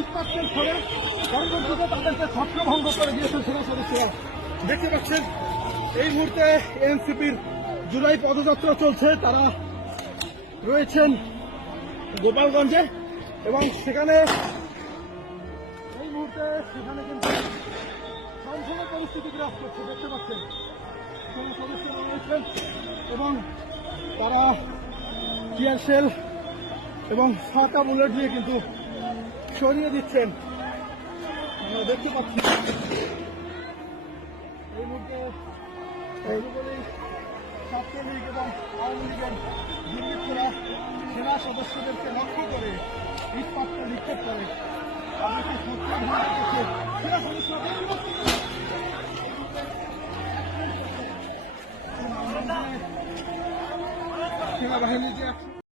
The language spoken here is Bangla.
ইটপাটের ফলে পরবর্তীতে তাদেরকে ছত্রভঙ্গ করে দিয়েছেন সেনা সদস্যরা। দেখতে পাচ্ছেন এই মুহূর্তে এনসিপির জুলাই পদযাত্রা চলছে। তারা রয়েছেন গোপালগঞ্জে এবং সেখানে এই মুহূর্তে সেখানে কিন্তু সংশয় পরিস্থিতি বিরাজ করছে। দেখতে পাচ্ছেন সেনা সদস্যরা রয়েছেন এবং তারা টিয়ার শেল এবং ফাঁকা বুলেট দিয়ে কিন্তু সরিয়ে দিচ্ছেন। আমরা দেখতে পাচ্ছি এই মুহূর্তে ছাত্রলীগ এবং আওয়ামী লীগের দুর্বৃত্তরা সেনা সদস্যদেরকে লক্ষ্য করে ইটপাট্টা নিক্ষেপ করে তাদেরকে সেনা সদস্যরা সেনাবাহিনীর যে